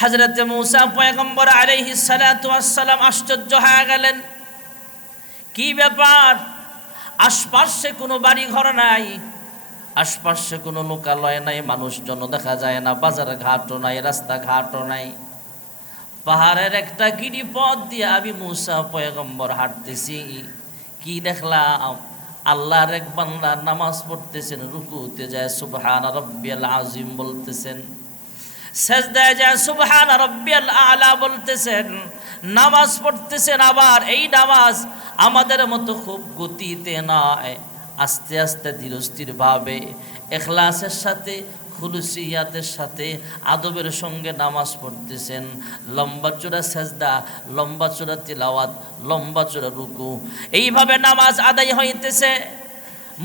হযরত মূসা পয়গম্বর আলাইহিস সালাতু ওয়াস সালাম আশ্চর্য হয়ে গেলেন। কি ব্যাপার? আশপাশে কোনো বাড়ি ঘর নাই, আশপাশে কোনো লোকালয় নাই, মানুষজন দেখা যায় না, বাজার ঘাটও নাই, রাস্তাঘাটও নাই। পাহাড়ের একটা গিরিপথ দিয়ে আমি মূসা পয়গম্বর হাঁটতেছি। কি দেখলাম? আল্লাহর এক বান্দা নামাজ পড়তেছেন, রুকুতে যায় সুবহান রাব্বিয়াল আযীম বলতেছেন, সেজদায় যায় সুবহান রাব্বিয়াল আ'লা বলতেছেন, নামাজ পড়তেছেন। আবার এই নামাজ আমাদের মতো খুব গতিতে নয়, আস্তে আস্তে ধীরস্থির ভাবে ইখলাসের সাথে, খুলুসিয়াতের সাথে, আদবের সঙ্গে নামাজ পড়তেছেন। লম্বা চূড়া সেজদা, লম্বা চূড়া তিলাওয়াত, লম্বা চূড়া রুকু, এইভাবে নামাজ আদায় হইতেছে।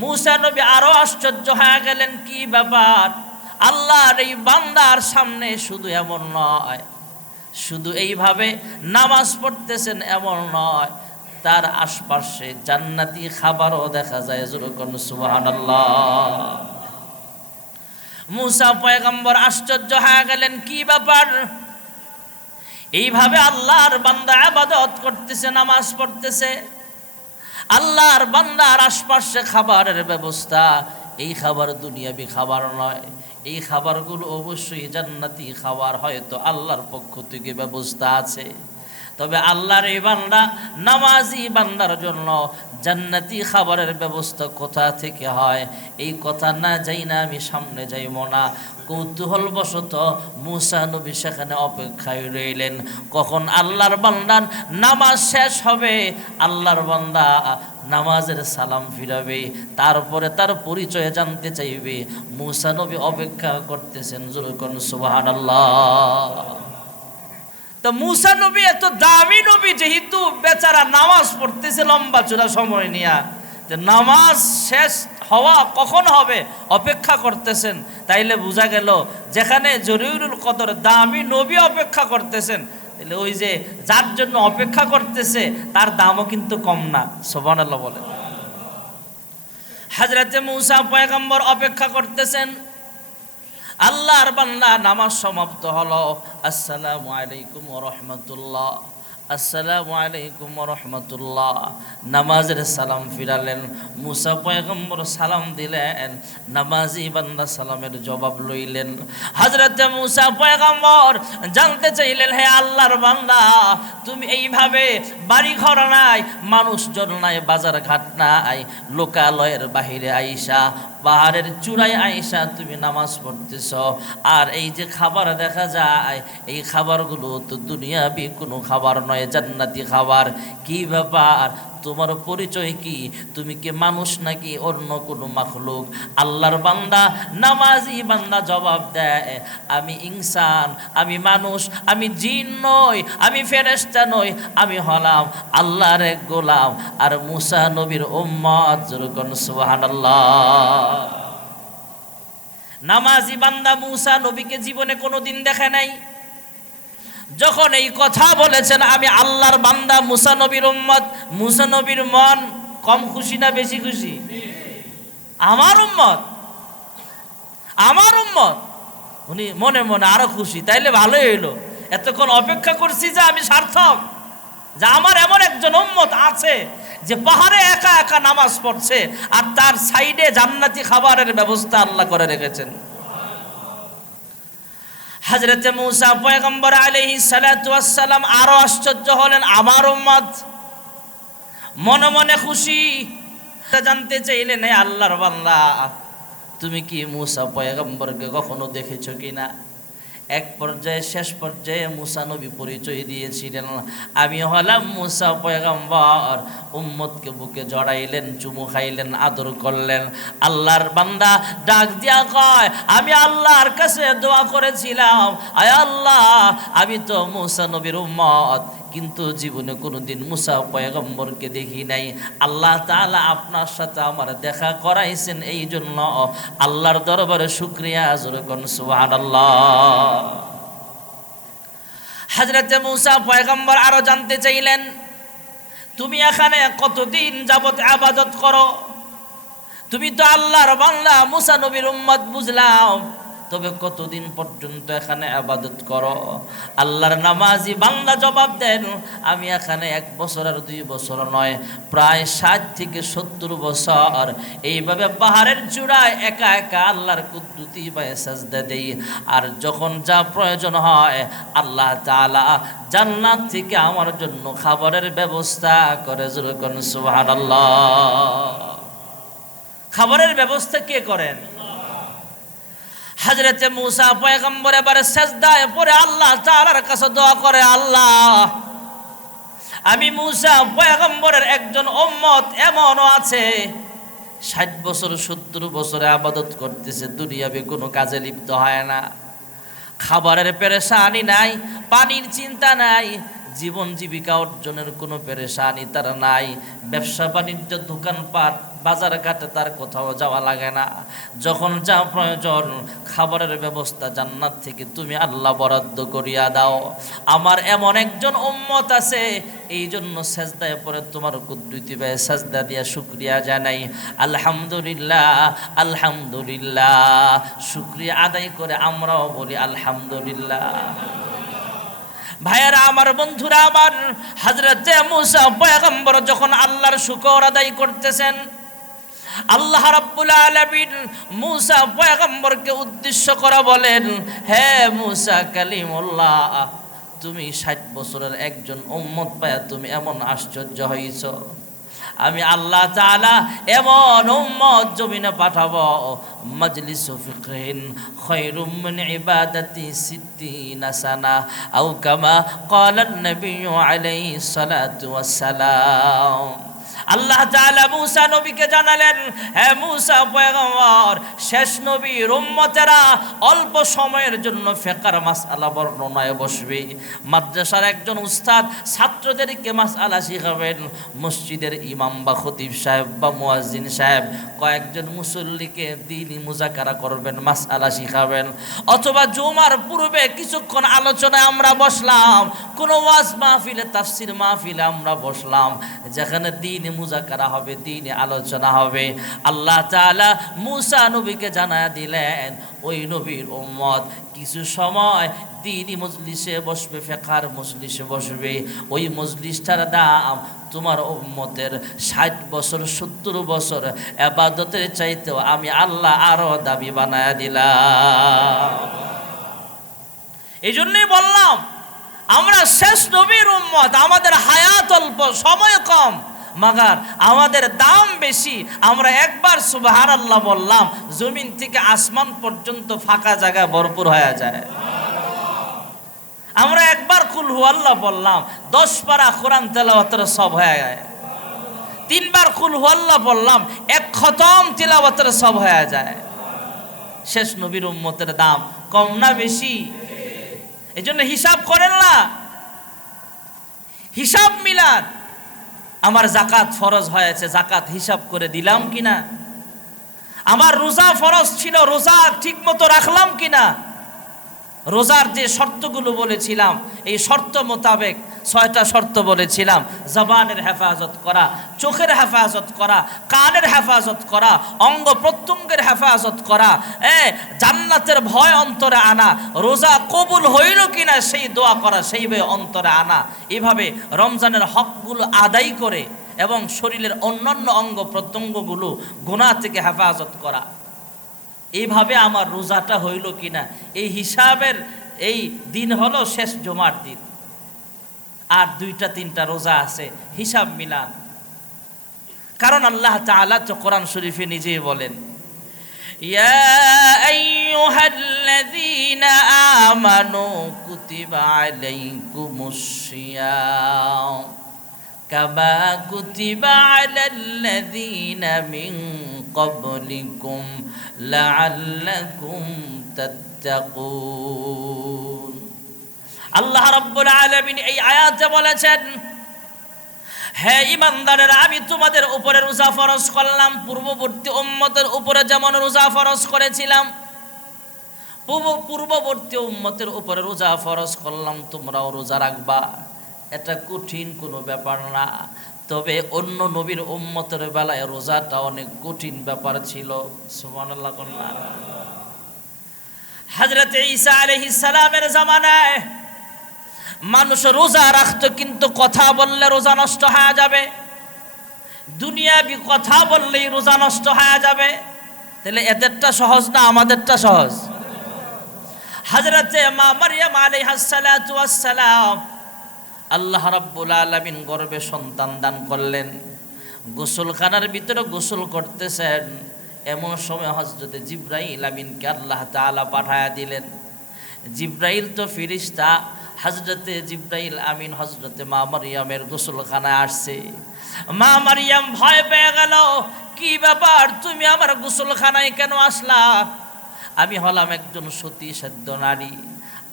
মূসা নবী আরো আশ্চর্য হয়ে গেলেন। কি ব্যাপার? আল্লাহর এই বান্দার সামনে শুধু এমন নয়, শুধু এইভাবে নামাজ পড়তেছেন এমন নয়, তার আশপাশে জান্নাতি খাবারও দেখা যায়। যেরকম সুবহানাল্লাহ। মূসা পয়গম্বর আশ্চর্য হয়ে গেলেন। কি ব্যাপার? এইভাবে আল্লাহর বান্দা ইবাদত করতেছে, নামাজ পড়তেছে, আল্লাহর বান্দার আশপাশে খাবারের ব্যবস্থা। এই খাবার দুনিয়াবি খাবার নয়, এই খাবারগুলো অবশ্যই জান্নাতি খাবার, হয়তো আল্লাহর পক্ষ থেকে ব্যবস্থা আছে। তবে আল্লাহর এই বান্দা, নামাজি বান্দার জন্য জান্নাতি খাবারের ব্যবস্থা কোথা থেকে হয়, এই কথা না যাই না আমি সামনে যাইব না। কৌতূহলবশত মূসা নবী সেখানে অপেক্ষায় রইলেন, কখন আল্লাহর বান্দার নামাজ শেষ হবে, আল্লাহর বান্দা নামাজের সালাম ফিরাবে, তারপরে তার পরিচয় জানতে চাইবে। মূসা নবী অপেক্ষা করতেছেন। যেরকম সুবহানাল্লাহ। তো মূসা নবী এত দামি নবী, যেহেতু বেচারা নামাজ পড়তেছে লম্বা চূড়া সময় নিয়া, যে নামাজ শেষ হওয়া কখন হবে অপেক্ষা করতেছেন, তাইলে বোঝা গেল যেখানে জরিরুল কদর দামি নবী অপেক্ষা করতেছেন, তাহলে ওই যে যার জন্য অপেক্ষা করতেছে তার দামও কিন্তু কম না। সুবহানাল্লাহ বলে। হযরতে মূসা পয়গম্বর অপেক্ষা করতেছেন। আল্লাহর বান্দা নামাজ সমাপ্ত হলো। আসসালামু আলাইকুম ওয়া রাহমাতুল্লাহ, আসসালামু আলাইকুম ওয়া রাহমাতুল্লাহ, নামাজের সালাম ফিরালেন। মূসা পয়গম্বর সালাম দিলেন, নামাজি বান্দা সালামের জবাব লইলেন। হযরতে মূসা পয়গম্বর জানতে চাইলেন, হে আল্লাহর বান্দা, তুমি এইভাবে বাড়ি ঘর নাই, মানুষজন নাই, বাজার ঘাট নাই, লোকালয়ের বাহিরে আইসা, পাহাড়ের চূড়ায় আইসা তুমি নামাজ পড়তেছ, আর এই যে খাবার দেখা যায়, এই খাবারগুলো তো দুনিয়াবি কোনো খাবার নয়, জান্নাতি খাবার। কি ব্যাপার? তোমার পরিচয় কি? তুমি কি মানুষ নাকি অন্য কোনো মাখলুক? আল্লাহর বান্দা, নামাজি বান্দা জবাব দেয়, আমি ইনসান, আমি মানুষ, আমি জিন নই, আমি ফেরেশতা নই, আমি হলাম আল্লাহর এক গোলাম আর মূসা নবীর উম্মত। যেরকম সুবহানাল্লাহ। নামাজি বান্দা মূসা নবীকে জীবনে কোনোদিন দেখে নাই। যখন এই কথা বলেছেন, আমি আল্লাহর বান্দা, মূসা নবীর উম্মত, মূসা নবীর মন কম খুশি না বেশি খুশি? আমার উম্মত, আমার উম্মত, উনি মনে মনে আরো খুশি। তাইলে ভালোই হইলো, এতক্ষণ অপেক্ষা করছি যে আমি সার্থক, যে আমার এমন একজন উম্মত আছে যে পাহাড়ে একা একা নামাজ পড়ছে, আর তার সাইডে জান্নাতি খাবারের ব্যবস্থা আল্লাহ করে রেখেছেন। হযরতে মূসা পয়গম্বর আলাইহিস সালাতু ওয়াস সালাম আরো আশ্চর্য হলেন, আমার উম্মত, মনে মনে খুশি। জানতে চাইলেন, হে আল্লাহর বান্দা, তুমি কি মূসা পয়গম্বরকে কখনো দেখেছো কিনা? এক পর্যায়ে, শেষ পর্যায়ে মূসা নবী পরিচয় দিয়েছিলেন, আমি হলাম মূসা পয়গম্বর। উম্মতকে বুকে জড়াইলেন, চুমু খাইলেন, আদর করলেন। আল্লাহর বান্দা ডাক দিয়া কয়, আমি আল্লাহর কাছে দোয়া করেছিলাম, আয় আল্লাহ, আমি তো মূসা নবীর উম্মত, কিন্তু জীবনে কোনোদিন মূসা পয়গম্বরকে দেখি নাই। আল্লাহ তাআলা আপনার সাথে আমার দেখা করাইছেন, এই জন্য আল্লাহর দরবারে শুকরিয়া। যেরকম সুবহানাল্লাহ। হযরতে মূসা পয়গম্বর আরো জানতে চাইলেন, তুমি এখানে কতদিন যাবত ইবাদত করো? তুমি তো আল্লাহর বান্দা, মূসা নবীর উম্মত, বুঝলাম, তবে কতদিন পর্যন্ত এখানে ইবাদত করো? আল্লাহর নামাজি বান্দা জবাব দেন, আমি এখানে 1 বছর আর 2 বছর নয়, প্রায় 60 থেকে 70 বছর এইভাবে পাহাড়ের চূড়ায় একা একা আল্লাহর কুদরতি পায়ে সাজদা দেই। আর যখন যা প্রয়োজন হয় আল্লাহ তাআলা জান্নাত থেকে আমার জন্য খাবারের ব্যবস্থা করে। জোরে কোন সুবহানাল্লাহ। খাবারের ব্যবস্থা কে করেন? হযরতে মূসা পয়গম্বর এবারে সিজদায় পড়ে আল্লাহ তাআলার কাছে দোয়া করে, আল্লাহ, আমি মূসা পয়গম্বরের একজন উম্মত এমনও আছে 60 বছর 70 বছর ইবাদত করতেছে, দুনিয়াবে কোনো কাজে লিপ্ত হয় না, খাবারের পেরেশানি নাই, পানির চিন্তা নাই, জীবন জীবিকা অর্জনের কোনো পেরেশানি তার নাই, ব্যবসা বাণিজ্য দোকানপাট বাজার ঘাটে তার কোথাও যাওয়া লাগে না, যখন যা প্রয়োজন খাবারের ব্যবস্থা জান্নাত থেকে তুমি আল্লাহ বরাদ্দ করিয়া দাও। আমার এমন একজন উম্মত আছে, এই জন্য সেজদায় পড়ে তোমার কুদরতি পায়ে সেজদা দিয়া শুকরিয়া জানাই। আলহামদুলিল্লাহ, আলহামদুলিল্লাহ। শুকরিয়া আদায় করে আমরাও বলি আলহামদুলিল্লাহ। ভাইয়েরা আমার, বন্ধুরা আমার, হযরতে মূসা পয়গম্বর যখন আল্লাহর শুকর আদায় করতেছেন, আল্লাহ রাব্বুল আলামিন মূসা পয়গম্বরকে উদ্দেশ্য করে বলেন, হে মূসা কালিমুল্লাহ, তুমি 60 বছরের একজন উম্মত পায়া তুমি এমন আশ্চর্য হইছো, আমি আল্লাহ তাআলা এমন উম্মত জমিনে পাঠাবো, মাজলিসু ফিকহিন খায়রুম মিন ইবাদাতি 60 সানা আও কামা ক্বালা নবিয়্যু আলাইহিস সালাতু ওয়াস সালাম। আল্লাহ তাআলা মূসা নবীকে জানালেন, হে মূসা পয়গম্বর, শেষ নবীর উম্মতেরা অল্প সময়ের জন্য ফিকহের মাসআলা বর্ণনায় বসবে। মাদ্রাসার একজন উস্তাদ ছাত্রদেরকে মাসআলা শিখাবেন, মসজিদের ইমাম বা খতিব সাহেব বা মুয়াজ্জিন সাহেব কয়েকজন মুসল্লিকে দ্বীনি মুযাকারা করবেন, মাসআলা শিখাবেন। অথবা জুমার পূর্বে কিছুক্ষণ আলোচনায় আমরা বসলাম, কোনো ওয়াজ মাহফিলে তাফসীর মাহফিলে আমরা বসলাম, যেখানে দ্বীনি মুযাকারা হবে, দ্বীনি আলোচনা হবে। আল্লাহ তাআলা মূসা নবীকে জানায়া দিলেন, ওই নবীর উম্মত কিছু সময় দ্বীনি মজলিসে বসবে, ফিকহের মজলিসে বসবে, ওই মজলিসটার দাম তোমার উম্মতের 60 বছর 70 বছর ইবাদতের চাইতেও আমি আল্লাহ আরো দামি বানায়া দিলাম। এই জন্যই বললাম, আমরা শেষ নবীর উম্মত, আমাদের হায়াত অল্প, সময় কম, মাগার আমাদের দাম বেশি। আমরা একবার সুবহানাল্লাহ বললাম, জমিন থেকে আসমান পর্যন্ত ফাঁকা জায়গা ভরপুর হয়ে যায়। আমরা একবার কুল হুয়াল্লাহ বললাম, 10 পারা কোরআন তেলাওয়াতের সব হয়ে যায়। 3 বার কুল হুয়াল্লাহ বললাম, 1 খতম তিলাওয়াতের সব হয়ে যায়। শেষ নবীর উম্মতের দাম কম না বেশি? এজন্য হিসাব করেন না, হিসাব মিলান। আমার যাকাত ফরজ হয়েছে, যাকাত হিসাব করে দিলাম কিনা? আমার রোজা ফরজ ছিল, রোজা ঠিক মতো রাখলাম কিনা? রোজার যে শর্তগুলো বলেছিলাম, এই শর্ত মোতাবেক 6টা শর্ত বলেছিলাম, জবানের হেফাজত করা, চোখের হেফাজত করা, কানের হেফাজত করা, অঙ্গ প্রত্যঙ্গের হেফাজত করা, জান্নাতের ভয় অন্তরে আনা, রোজা কবুল হইল কিনা সেই দোয়া করা, সেইভাবে অন্তরে আনা। এভাবে রমজানের হকগুলো আদায় করে এবং শরীরের অন্যান্য অঙ্গ প্রত্যঙ্গগুলো গুনাহ থেকে হেফাজত করা। এইভাবে আমার রোজাটা হইল কিনা, এই হিসাবের এই দিন হলো শেষ জুমার দিন। আর 2টা-3টা রোজা আছে, হিসাব মিলান। কারণ আল্লাহ তাআলা তো কোরআন শরীফে নিজেই বলেন, ইয়া আইয়ুহাল্লাযীনা আমানু কুতিবা আলাইকুমুস সিয়াম কামা কুতিবা আলাল্লাযীনা মিন ক্বাবলিকুম লাআল্লাকুম তাত্তাকুন। আল্লাহ রাব্বুল আলামিন এই আয়াতে বলেছেন, হে ঈমানদারেরা, আমি তোমাদের উপরে রোজা ফরজ করলাম, পূর্ববর্তী উম্মতের উপরে যেমন রোজা ফরজ করেছিলাম, পূর্ববর্তী উম্মতের উপরে রোজা ফরজ করলাম, তোমরাও রোজা রাখবা। এটা কঠিন কোনো ব্যাপার না, তবে অন্য নবীর উম্মতের বেলায় রোজাটা অনেক কঠিন ব্যাপার ছিল। সুবহানাল্লাহ। হযরত ঈসা আলাইহিস সালামের জামানায় মানুষ রোজা রাখতো, কিন্তু কথা বললে রোজা নষ্ট হয়ে যাবে, দুনিয়াবি কথা বললেই রোজা নষ্ট হয়ে যাবে। তাহলে এদেরটা সহজ না আমাদেরটা সহজ? হযরতে মা মারইয়াম আলাইহাস সালাতু ওয়াস সালাম আল্লাহ রাব্বুল আলামিন গর্ভে সন্তান দান করলেন, গোসলখানার ভিতরে গোসল করতেছেন, এমন সময় হযরতে জিবরাইল আমিনকে আল্লাহ তাআলা পাঠায়া দিলেন। জিবরাইল তো ফেরেশতা, হযরতে জিবরাইল আমিন হযরতে মা মারইয়ামের গোসলখানায় আসছে। মা মারইয়াম ভয় পেয়ে গেল, কি ব্যাপার, তুমি আমার গোসলখানায় কেন আসলা? আমি হলাম একজন সতী সাধ্য নারী,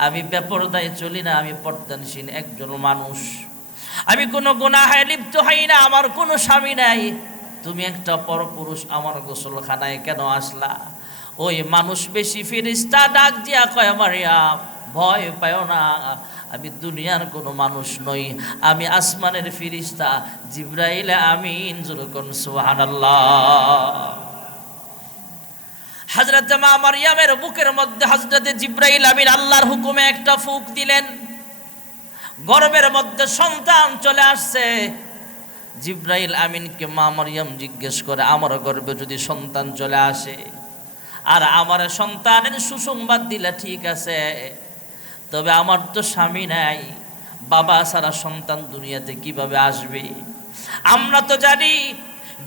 আমি বেপরদায় চলি না, আমি পর্দানসীন একজন মানুষ, আমি কোনো গুনাহে লিপ্ত হই না, আমার কোনো স্বামী নাই, তুমি একটা পরপুরুষ আমার গোসলখানায় কেন আসলা? ওই মানুষ বেশি ফেরেশতা ডাক দিয়া কয়, মারইয়াম ভয় পাও না, আমি দুনিয়ার কোনো মানুষ নই, আমি আসমানের ফেরেশতা জিবরাইল আমিন। যখন সুবহানাল্লাহ। হযরত মা মারইয়ামের বুকের মধ্যে হযরতে জিবরাইল আমিন আল্লাহর হুকুমে একটা ফুঁক দিলেন, গর্ভের মধ্যে সন্তান চলে আসছে। জিবরাইল আমিনকে মা মারইয়াম জিজ্ঞেস করে, আমার গর্ভে যদি সন্তান চলে আসে আর আমার সন্তানের সুসংবাদ দিলে ঠিক আছে, তবে আমার তো স্বামী নাই, বাবা ছাড়া সন্তান দুনিয়াতে কিভাবে আসবে? আমরা তো জানি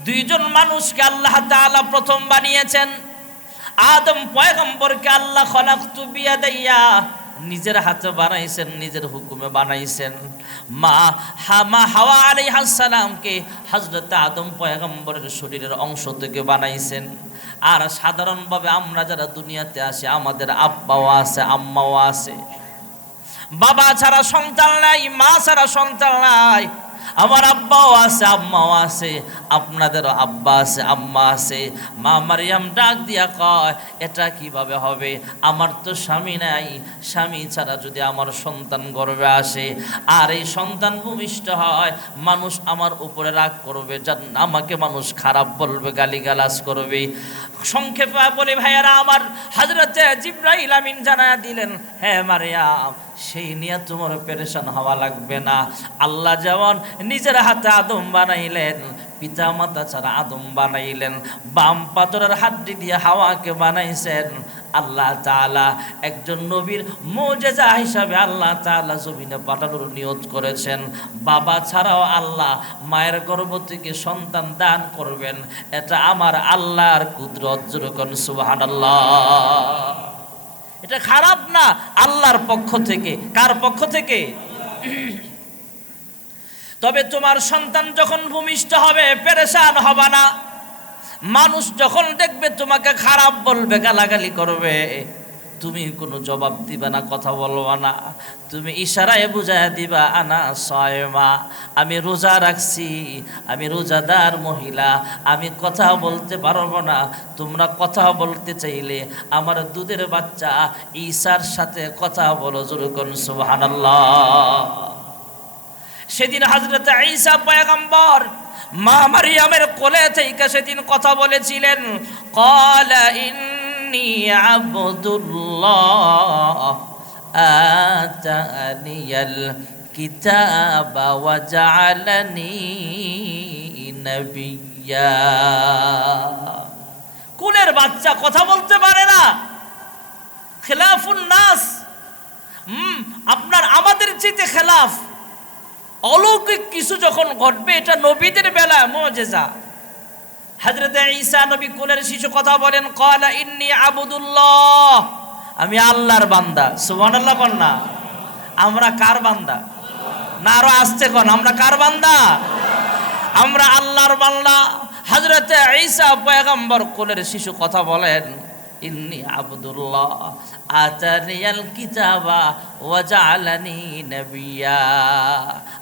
দুইজন মানুষকে আল্লাহ তাআলা প্রথম বানিয়েছেন। আদম পয়গম্বরকে আল্লাহ খলাকতু বিয়াদাইয়া নিজের হাতে বানাইছেন, নিজের হুকুমে বানাইছেন। মা হাওয়া আলাইহিস সালামকে হযরত আদম পয়গম্বরের শরীরের অংশ থেকে বানাইছেন। আর সাধারণভাবে আমরা যারা দুনিয়াতে আসি, আমাদের আব্বাও আছে, আম্মাও আছে, বাবা ছাড়া সন্তান নাই, মা ছাড়া সন্তান নাই। আমার আব্বাও আছে, আম্মাও আছে, আপনাদেরও আব্বা আছে, আম্মা আছে। মা মারইয়াম ডাক দিয়া কয়, এটা কিভাবে হবে? আমার তো স্বামী নাই, স্বামী ছাড়া যদি আমার সন্তান গর্ভে আসে আর এই সন্তান ভূমিষ্ঠ হয়, মানুষ আমার উপরে রাগ করবে, আমাকে মানুষ খারাপ বলবে, গালিগালাজ করবে। সংক্ষেপে বলে ভাইয়ারা আমার, হযরতে জিবরাইল আমিন জানায়া দিলেন, হ্যাঁ মারইয়াম, সেই নিয়ে তোমার পেরেশান হওয়া লাগবে না। আল্লাহ যেমন নিজের হাতে আদম বানাইলেন, পিতা মাতা ছাড়া আদম বানাইলেন, বাম পাথরের হাড্ডি দিয়ে হাওয়াকে বানাইছেন, আল্লাহ তাআলা একজন নবীর মুজিজা হিসাবে আল্লাহ তাআলা জমিনে পাঠানোর নিয়ত করেছেন। বাবা ছাড়াও আল্লাহ মায়ের গর্ভ থেকে সন্তান দান করবেন, এটা আমার আল্লাহর কুদরত। যেরকম সুবহানাল্লাহ। এটা খারাপ না, আল্লাহর পক্ষ থেকে। কার পক্ষ থেকে? তবে তোমার সন্তান যখন ভূমিষ্ঠ হবে, পেরেশান হবা না। মানুষ যখন দেখবে তোমাকে খারাপ বলবে, গালাগালি করবে, তুমি কোনো জবাব দিবা না, কথা বলবা না, তুমি ইশারায় বুঝায় দিবা, আনা সায়মা, আমি রোজা রাখছি, আমি রোজাদার মহিলা, আমি কথা বলতে পারবো না। তোমরা কথা বলতে চাইলে আমার দুধের বাচ্চা ঈসার সাথে কথা বলো। যেরকম সুবহানাল্লাহ। সেদিন হযরত ঈসা পয়গম্বর মা মারইয়ামের কোলে থেকে সেদিন কথা বলেছিলেন, ক্বালা ইন্নী আবদুল্লাহ আতানিয়াল কিতাবা ওয়া জাআলানি নাবিয়্যা। কোলের বাচ্চা কথা বলতে পারে না, খিলাফুন নাস, আপনার আমাদের চেয়ে খেলাফ, অলৌকিক কিছু যখন ঘটবে, এটা নবীদের বেলা মুজিজা। হযরত ঈসা নবী কোলের শিশু কথা বলেন, ক্বালা ইন্নী আবদুল্লাহ, আমি আল্লাহর বান্দা। সুবহানাল্লাহ বল না। আমরা কার বান্দা? না আরো আসছে কোন, আমরা কার বান্দা? আমরা আল্লাহর বান্দা। হযরত ঈসা পয়গম্বর কোলের শিশু কথা বলেন, ইন্নী আবদুল্লাহ আতানিয়াল কিতাবা ওয়া জাআলানি নাবিয়্যা।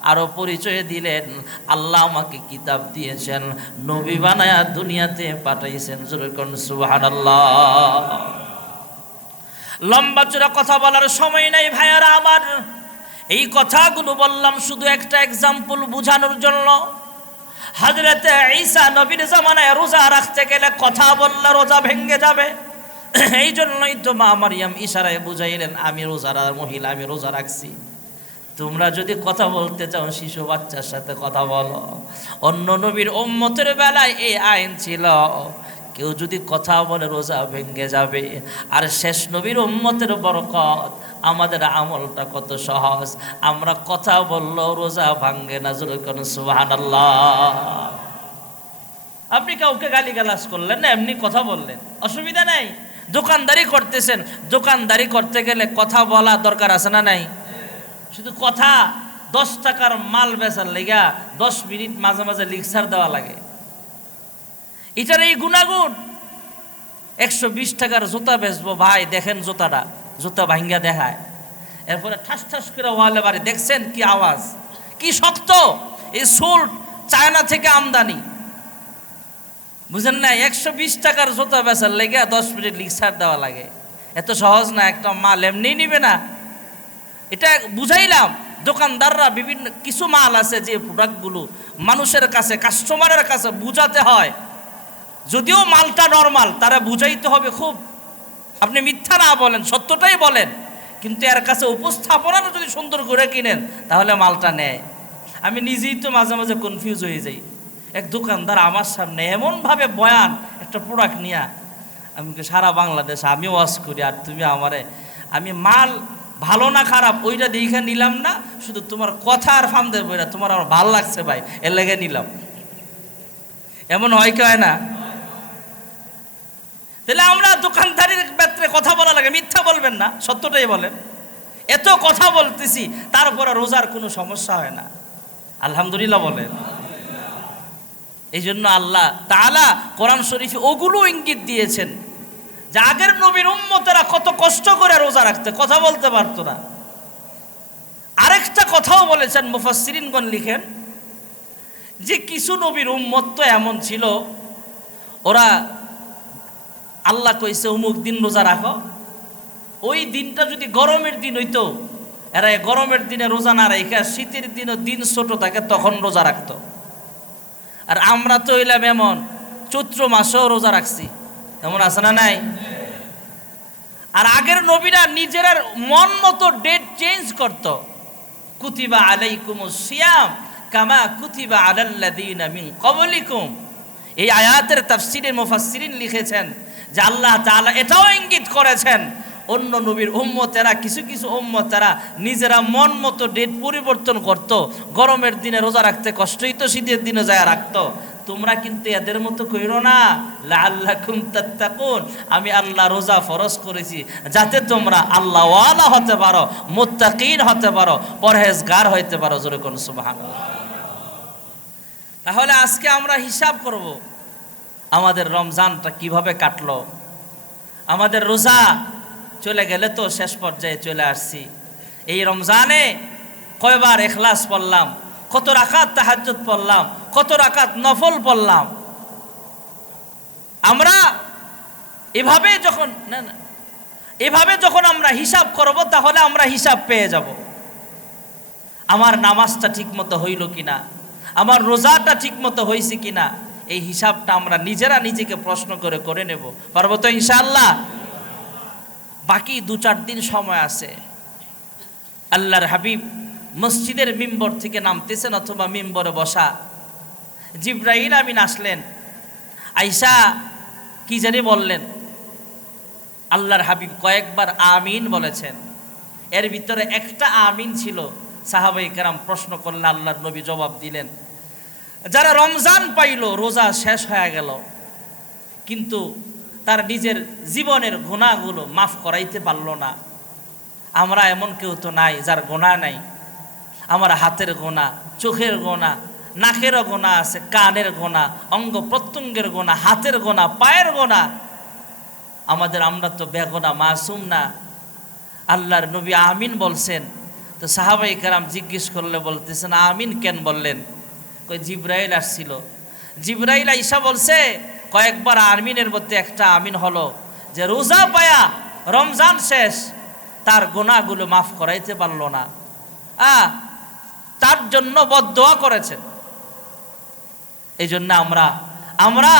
আরো পরিচয় দিলেন, আল্লাহ আমাকে কিতাব দিয়েছেন, নবী বানায়া দুনিয়াতে পাঠাইছেন। যেরকম সুবহানাল্লাহ। লম্বা চূড়া কথা বলার সময় নাই ভাইয়ারা আমার, এই কথাগুলো বললাম শুধু একটা এক্সাম্পল বোঝানোর জন্য। হযরত ঈসা নবীর জামানায় রোজা রাখতে গেলে কথা বললে রোজা ভেঙে যাবে, এই জন্যই তো মা মারিয়াম ইশারায় বুঝাইলেন, আমি রোজার মহিলা, আমি রোজা রাখছি। তোমরা যদি কথা বলতে চাও শিশু বাচ্চার সাথে কথা বলো। অন্য নবীর উম্মতের বেলায় এই আইন ছিল, কেউ যদি কথা বলে রোজা ভেঙে যাবে। আর শেষ নবীর উম্মতের বরকত, আমাদের আমলটা কত সহজ, আমরা কথা বললেও রোজা ভাঙ্গে না। জোরে কোন সুবহানাল্লাহ। আপনি কাউকে গালিগালাজ করলেন না, এমনি কথা বললেন, অসুবিধা নেই। দোকানদারি করতেছেন, দোকানদারি করতে গেলে কথা বলা দরকার আছে না নাই? শুধু কথা 10 টাকার মাল বেচার লেগা 10 মিনিট মাঝে মাঝে লিকচার দেওয়া লাগে। এটার এই গুণাগুণ। 120 টাকার জুতা বেচবো, ভাই দেখেন জুতাটা, জুতা ভাঙ্গা দেখায়, এরপরে ঠাস ঠাস করে ওয়ালে বাড়ি, দেখছেন কি আওয়াজ, কি শক্ত। এই সোল চায়না থেকে আমদানি, বুঝেন না? 120 টাকার জুতা বেচার লেগে 10 মিনিট লিকচার দেওয়া লাগে। এত সহজ না, একটা মাল এমনি নিবে না। এটা বুঝাইলাম। দোকানদাররা বিভিন্ন কিছু মাল আছে যে প্রোডাক্টগুলো মানুষের কাছে, কাস্টমারের কাছে বুঝাতে হয়, যদিও মালটা নরমাল, তারা বুঝাইতে হবে খুব। আপনি মিথ্যা না বলেন, সত্যটাই বলেন, কিন্তু এর কাছে উপস্থাপনাটা যদি সুন্দর করে কিনেন তাহলে মালটা নেয়। আমি নিজেই তো মাঝে মাঝে কনফিউজ হয়ে যাই। এক দোকানদার আমার সামনে এমনভাবে বয়ান একটা প্রোডাক্ট নিয়ে, আমি সারা বাংলাদেশ আমি ওয়াশ করি, আর তুমি আমারে, আমি মাল ভালো না খারাপ ওইটা দেখে নিলাম না, শুধু তোমার কথা আর ফাম দেবো, তোমার আমার ভালো লাগছে ভাই, এর লেগে নিলাম। এমন হয় কি হয় না? তাহলে আমরা দোকানদারির ক্ষেত্রে কথা বলা লাগে, মিথ্যা বলবেন না, সত্যটাই বলেন। এত কথা বলতেছি, তারপরে রোজার কোনো সমস্যা হয় না, আলহামদুলিল্লাহ বলেন। এই জন্য আল্লাহ তাআলা কোরআন শরীফে ওগুলো ইঙ্গিত দিয়েছেন যে আগের নবীর উম্মতেরা কত কষ্ট করে রোজা রাখতে, কথা বলতে পারতো না। আরেকটা কথাও বলেছেন, মুফাসসিরিনগণ লিখেন যে কিছু নবীর উম্মত তো এমন ছিল, ওরা আল্লাহ কইছে অমুক দিন রোজা রাখো, ওই দিনটা যদি গরমের দিন হইতো, এরা গরমের দিনে রোজা না রেখে শীতের দিনও দিন ছোট থাকে তখন রোজা রাখতো। আর আমরা তো হইলাম এমন, চৈত্র মাসেও রোজা রাখছি, এমন আছে না নাই? আর আগের নবীরা নিজের মন মতো ডেট চেঞ্জ করত। কুতিবা আলাইকুমুস সিয়াম কামা কুতিবা আলাল্লাযীনা মিন ক্বাবলিকুম। এই আয়াতের তাফসীরে মুফাসসিরিন লিখেছেন যে আল্লাহ তাআলা এটাও ইঙ্গিত করেছেন, অন্য নবীর উম্মতেরা, কিছু কিছু উম্মতেরা নিজেরা মন মতো ডেট পরিবর্তন করত। গরমের দিনে রোজা রাখতে কষ্টই তো শীতের দিনে যায় রাখতো। তোমরা কিন্তু এদের মতো কইরো না, লাআল্লাকুম তাত্তাকুন। আমি আল্লাহ রোজা ফরজ করেছি যাতে তোমরা আল্লাহওয়ালা হতে পারো, মুত্তাকিন হতে পারো, পরহেজগার হইতে পারো। জোরে কোন সুবহানাল্লাহ। তাহলে আজকে আমরা হিসাব করব আমাদের রমজানটা কিভাবে কাটলো। আমাদের রোজা চলে গেলে তো শেষ পর্যায়ে চলে আসছি। এই রমজানে কয়বার ইখলাস পড়লাম, কত রাকাত তাহাজ্জুদ পড়লাম, কত রাকাত নফল পড়লাম। আমরা এভাবে যখন আমরা হিসাব করব, তাহলে আমরা হিসাব পেয়ে যাব। আমার নামাজটা ঠিকমতো হইল কিনা, আমার রোজাটা ঠিকমতো হয়েছে কিনা, এই হিসাবটা আমরা নিজেরা নিজেকে প্রশ্ন করে নেব। পারবো তো ইনশাআল্লাহ? বাকি 2-4 দিন সময় আছে। আল্লাহর হাবিব মসজিদের মিম্বর থেকে নামতেছেন অথবা মিম্বরে বসা, জিবরাইল আমিন আসলেন, আয়েশা কি জানি বললেন, আল্লাহর হাবিব কয়েকবার আমিন বলেছেন। এর ভিতরে একটা আমিন ছিল, সাহাবায়ে কেরাম প্রশ্ন করলেন, আল্লাহর নবী জবাব দিলেন। যারা রমজান পাইল, রোজা শেষ হয়ে গেল, কিন্তু তার নিজের জীবনের গুনাহগুলো মাফ করাইতে পারল না। আমরা এমন কেউ তো নাই যার গুনাহ নাই। আমার হাতের গোনা, চোখের গোনা, নাকেরও গোনা আছে, কানের গোনা, অঙ্গ প্রত্যঙ্গের গোনা, হাতের গোনা, পায়ের গোনা। আমরা তো বেগোনা, মাসুম না। আল্লাহর নবী আমিন বলছেন। তো সাহাবায়ে কেরাম জিজ্ঞেস করলে বলতেছেন, আমিন কেন বললেন? কই জিবরাইল আসছিল। জিবরাইল আইসা বলছে, কয়েকবার আমিনের মধ্যে একটা আমিন হলো যে রোজা পায়া রমজান শেষ, তার গুনাহগুলো মাফ করাইতে পারলো না, তার জন্য বদদোয়া করেছেন। এই জন্য আমরা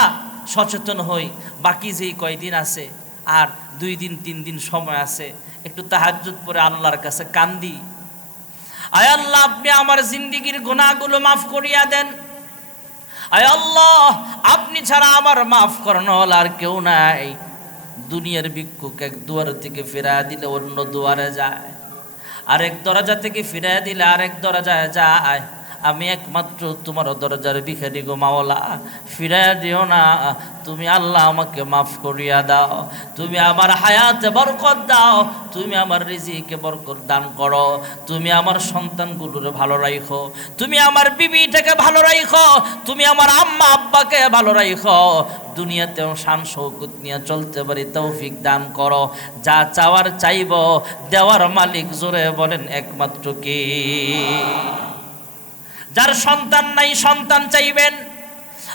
সচেতন হই। বাকি যেই কয়দিন আছে আর 2 দিন 3 দিন সময় আছে, একটু তাহাজ্জুদ পড়ে আল্লাহর কাছে কান্দি, আয় আল্লাহ আপনি আমার জিন্দেগীর গুনাহগুলো মাফ করিয়া দেন। আয় আল্লাহ আপনি ছাড়া আমার মাফ করানোর আর কেউ নাই। দুনিয়ার ভিক্ষুক এক দুয়ার থেকে ফিরা দিলে অন্য দুয়ারে যায়, আরেক দরজা থেকে ফিরা দিলে আরেক দরজায় যায়। আমি একমাত্র তোমার দরজার ভিখারি গো মাওলা, ফিরা দিও না। তুমি আল্লাহ আমাকে মাফ করিয়া দাও, তুমি আমার হায়াতে বরকত দাও, তুমি আমার রিজিকে বরকত দান করো, তুমি আমার সন্তানগুলোর ভালো রাখো, তুমি আমার বিবিটাকে ভালো রাখো, তুমি আমার আম্মা আব্বাকে ভালো রাখো, দুনিয়াতেও শান শৌকত নিয়ে চলতে পারি তৌফিক দান করো। যা চাওয়ার চাইব, দেওয়ার মালিক জোরে বলেন একমাত্র কে? যার সন্তান নাই সন্তান চাইবেন।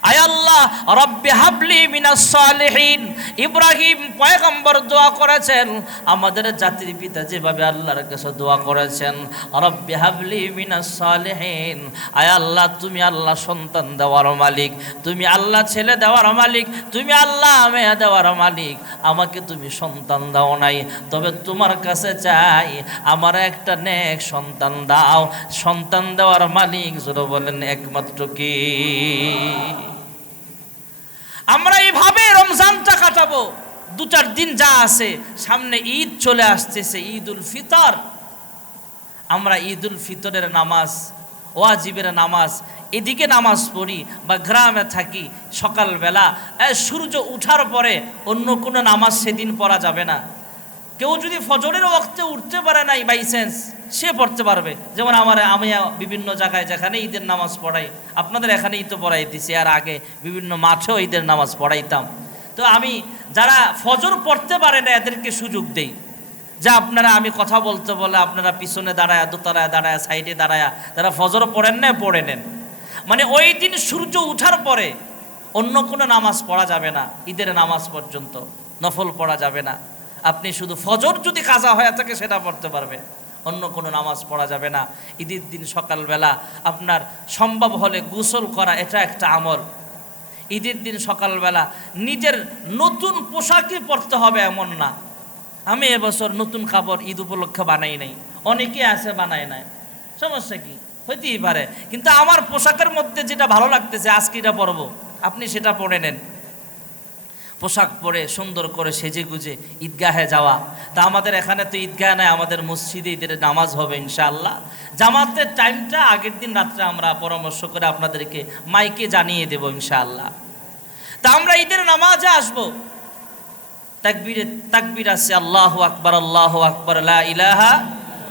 আয় আল্লাহ রব্বি হাবলি মিনাস সালিহিন। ইব্রাহিম পয়গম্বর দোয়া করেছেন, আমাদের জাতির পিতা যেভাবে আল্লাহর কাছে দোয়া করেছেন, রব্বি হাবলি মিনাস সালিহিন। আয় আল্লাহ তুমি আল্লাহ সন্তান দেওয়ার মালিক, তুমি আল্লাহ ছেলে দেওয়ার মালিক, তুমি আল্লাহ মেয়ে দেওয়ার মালিক। আমাকে তুমি সন্তান দাও নাই, তবে তোমার কাছে চাই আমার একটা নেক সন্তান দাও। সন্তান দেওয়ার মালিক জোরে বলেন একমাত্র কে? আমরা এইভাবে রমজানটা কাটাবো। 2-4 দিন যা আছে, সামনে ঈদ চলে আসতেছে, ঈদুল ফিতর। আমরা ঈদুল ফিতরের নামাজ, ওয়াজিবের নামাজ, এদিকে নামাজ পড়ি বা গ্রামে থাকি, সকালবেলা সূর্য উঠার পরে অন্য কোনো নামাজ সেদিন পড়া যাবে না। কেউ যদি ফজরের ওয়াক্তে উঠতে পারে নাই বাই চান্স, সে পড়তে পারবে। যেমন আমি বিভিন্ন জায়গায় যেখানে ঈদের নামাজ পড়াই, আপনাদের এখানেই তো পড়াইতেছি, আর আগে বিভিন্ন মাঠেও ঈদের নামাজ পড়াইতাম। তো আমি যারা ফজর পড়তে পারে না এদেরকে সুযোগ দেই, যা আপনারা আমি কথা বলতে বলে আপনারা পিছনে দাঁড়ায়, দোতলায় দাঁড়ায়, সাইডে দাঁড়ায়, যারা ফজর পড়েন না পড়ে নেন। মানে ওই দিন সূর্য উঠার পরে অন্য কোনো নামাজ পড়া যাবে না, ঈদের নামাজ পর্যন্ত নফল পড়া যাবে না। আপনি শুধু ফজর যদি কাজা হয়ে থাকে সেটা পড়তে পারবে, অন্য কোনো নামাজ পড়া যাবে না। ঈদের দিন সকালবেলা আপনার সম্ভব হলে গোসল করা, এটা একটা আমল। ঈদের দিন সকালবেলা নিজের নতুন পোশাকই পরতে হবে এমন না। আমি এবছর নতুন কাপড় ঈদ উপলক্ষে বানাই নাই, অনেকে আছে বানায় নাই, সমস্যা কি? হইতেই পারে, কিন্তু আমার পোশাকের মধ্যে যেটা ভালো লাগতেছে আজকে এটা পরবো, আপনি সেটা পরে নেন। পোশাক পরে সুন্দর করে সেজে গুজে ঈদগাহে যাওয়া। তা আমাদের এখানে তো ঈদগাহ নাই, আমাদের মসজিদে ঈদের নামাজ হবে ইনশাআল্লাহ। জামাতের টাইমটা আগের দিন রাত্রে আমরা পরামর্শ করে আপনাদেরকে মাইকে জানিয়ে দেব ইনশাআল্লাহ। তা আমরা ঈদের নামাজে আসবো, তাকবীর আছে আল্লাহু আকবার, আল্লাহু আকবার, লা ইলাহা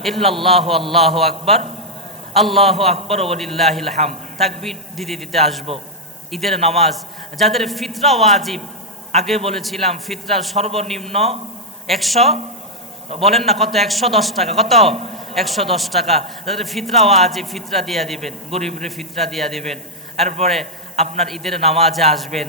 ইল্লাল্লাহু, আল্লাহু আকবার, আল্লাহু আকবার ওয়ালিল্লাহিল হামদ। তাকবীর দিতে দিতে আসবো। ঈদের নামাজ যাদের ফিতরা ওয়াজিব, আগে বলেছিলাম ফিতরার সর্বনিম্ন 100, বলেন না কত, 110 টাকা। কত? 110 টাকা। যাদের ফিতরা ওয়াজিব ফিতরা দিয়া দিবেন, গরিবের ফিতরা দিয়া দিবেন। এরপরে আপনার ঈদের নামাজে আসবেন।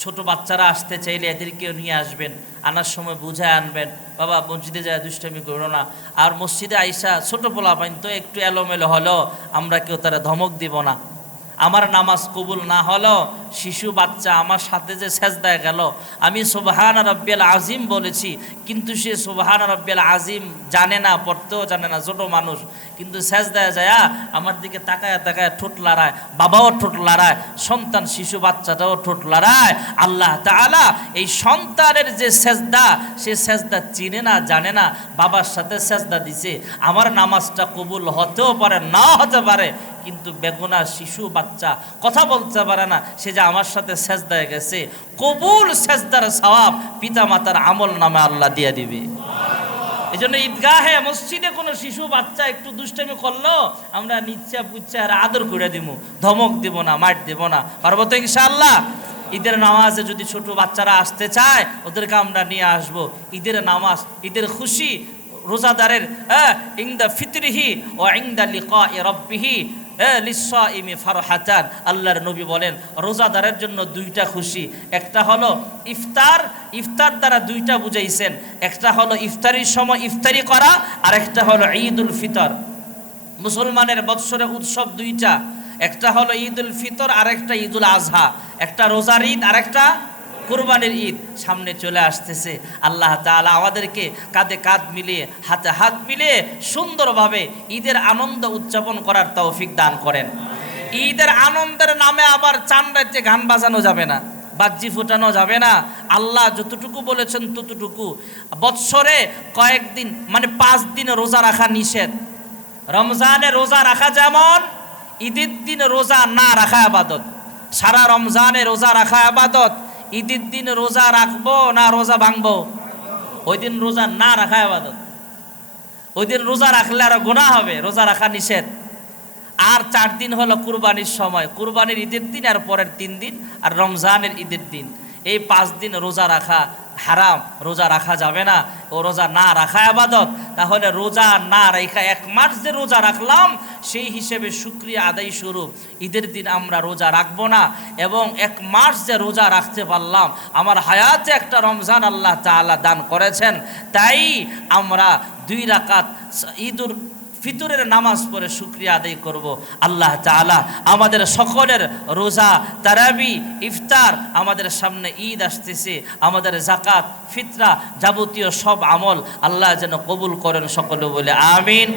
ছোট বাচ্চারা আসতে চাইলে এদেরকেও নিয়ে আসবেন, আনার সময় বুঝায় আনবেন, বাবা মসজিদে যায় দুষ্টামি করো না। আর মসজিদে আইসা ছোট পোলাপাইন তো একটু এলোমেলো হলো, আমরা কেউ তারা ধমক দিব না। আমার নামাজ কবুল না হলো, শিশু বাচ্চা আমার সাথে যে সেজদায় গেল, আমি সুবহান রাব্বিয়াল আজিম বলেছি, কিন্তু সে সুবহান রাব্বিয়াল আজিম জানে না, পড়তেও জানে না, ছোট মানুষ, কিন্তু সেজদায় যায় আমার দিকে তাকায় তাকায় ঠোঁট লড়ায়, বাবাও ঠোঁট লড়ায়, সন্তান শিশু বাচ্চাটাও ঠোঁট লড়ায়। আল্লাহ তাআলা এই সন্তানের যে সেজদা, সে সেজদা চিনে না, জানে না, বাবার সাথে সেজদা দিছে। আমার নামাজটা কবুল হতেও পারে, নাও হতে পারে, কিন্তু বেগুনা শিশু বাচ্চা কথা বলতে পারে না, সে যে আমার সাথে সেজদায় গেছে, কবুল সেজদার সওয়াব পিতা মাতার আমল নামে আল্লাহ দিয়ে দিবে। এই জন্য ঈদগাহে মসজিদে কোনো শিশু বাচ্চা একটু দুষ্টামি করলো, আমরা নিচ্ছা পুচ্ছা আর আদর করে দিব, ধমক দিব না, মার দিব না, পারবো তো ইনশাআল্লাহ। ঈদের নামাজে যদি ছোট বাচ্চারা আসতে চায় ওদেরকে আমরা নিয়ে আসবো। ঈদের নামাজ, ঈদের খুশি রোজাদারের ইনদা ফিতরিহি ও ইনদা লিকাই রাব্বিহি লিসাইমি ফারহাতান। আল্লাহর নবী বলেন রোজাদারের জন্য 2টা খুশি, একটা হলো ইফতার, ইফতার দ্বারা 2টা বুঝাইছেন, একটা হলো ইফতারির সময় ইফতারি করা, আর একটা হলো ঈদুল ফিতর। মুসলমানের বৎসরে উৎসব 2টা, একটা হলো ঈদুল ফিতর আর একটা ঈদুল আজহা, একটা রোজার ঈদ আর একটা কুরবানির ঈদ সামনে চলে আসতেছে। আল্লাহ তাআলা আমাদেরকে কাঁধে কাঁধ মিলিয়ে হাতে হাত মিলিয়ে সুন্দরভাবে ঈদের আনন্দ উদযাপন করার তৌফিক দান করেন। ঈদের আনন্দের নামে আবার চান রাতে গান বাজানো যাবে না, বাজি ফুটানো যাবে না। আল্লাহ যতটুকু বলেছেন ততটুকু। বৎসরে কয়েকদিন মানে 5 দিন রোজা রাখা নিষেধ। রমজানে রোজা রাখা যেমন, ঈদের দিন রোজা না রাখা ইবাদত। সারা রমজানে রোজা রাখা ইবাদত, ঈদের দিন রোজা রাখবো না রোজা ভাঙবো? ওই দিন রোজা না রাখা ইবাদত। ওই দিন রোজা রাখলে আরো গুনাহ হবে, রোজা রাখা নিষেধ। আর 4 দিন হলো কুরবানির সময়, কুরবানির ঈদের দিন আর পরের 3 দিন আর রমজানের ঈদের দিন। এই 5 দিন রোজা রাখা হারাম, রোজা রাখা যাবে না। ও রোজা না রাখা ইবাদত। তাহলে রোজা না রাখা 1 মাস যে রোজা রাখলাম সেই হিসেবে শুকরিয়া আদায় স্বরূপ ঈদের দিন আমরা রোজা রাখবো না। এবং 1 মাস যে রোজা রাখতে পারলাম, আমার হায়াতে একটা রমজান আল্লাহ তাআলা দান করেছেন, তাই আমরা 2 রাকাত ঈদুল ফিতরের নামাজ পড়ে শুকরিয়া আদায় করব। আল্লাহ তাআলা আমাদের সকলের রোজা, তারাবি, ইফতার, আমাদের সামনে ঈদ আসতেছে, আমাদের যাকাত, ফিতরা, যাবতীয় সব আমল আল্লাহ যেন কবুল করেন, সকলে বলে আমিন।